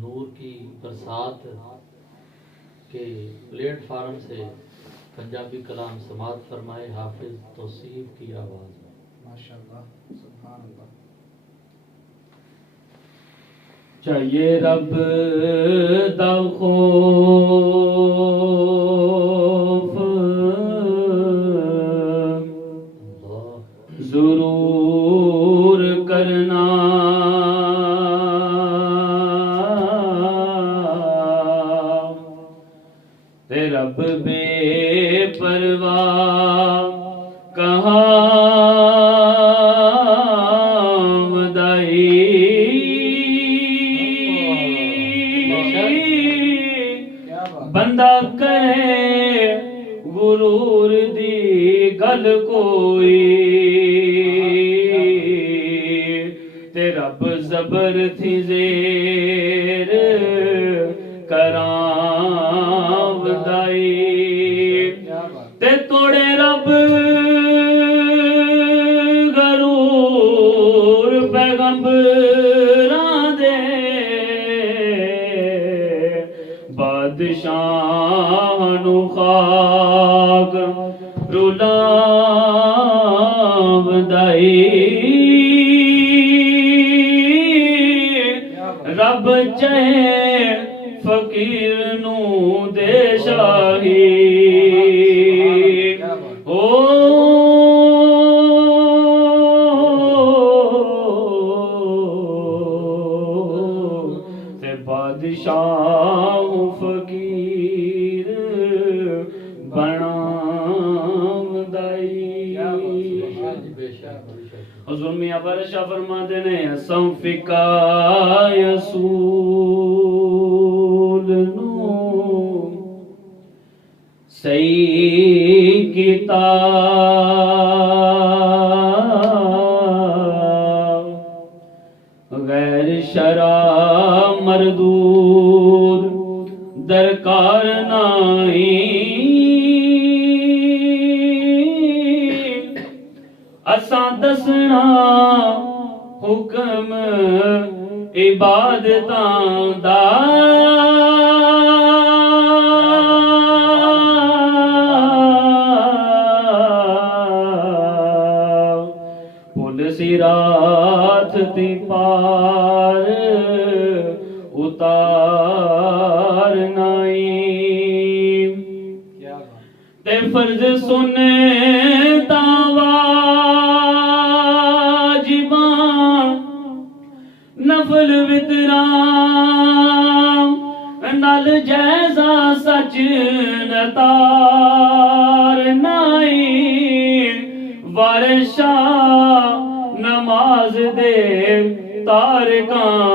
नूर की बरसात के प्लेटफार्म से पंजाबी कलाम समात फरमाए हाफिज तौसीफ की आवाज़ में। माशाअल्लाह, सुभान अल्लाह। चाहिए रब दा खौफ ज़रूर करना, ते रब बेपरवाह कहाँ बंदा करे गुरूर दी गल कोई, ते रब जबर थी जेर करां वदाई, ते तोड़े रब गरूर पैगंबरां दे, बादशाह नू खाक रुलां वदाई, रब चाहे फकीर नू दे शाही, ओ ते बादशाह फकीर बनावदाई। हुज़ूर मियां बादशाह फरमाते ने असं फिका यसूल नू सही किताब गैर शरा मरदूद दरकार नहीं, असां दसना हुक्म इबादतां दा, पुल सिरात ती पार उतार नहीं, ते फर्ज सुने नफल वितरां नल जैसा सच नतार नाई, वारिशा नमाज दे तारकां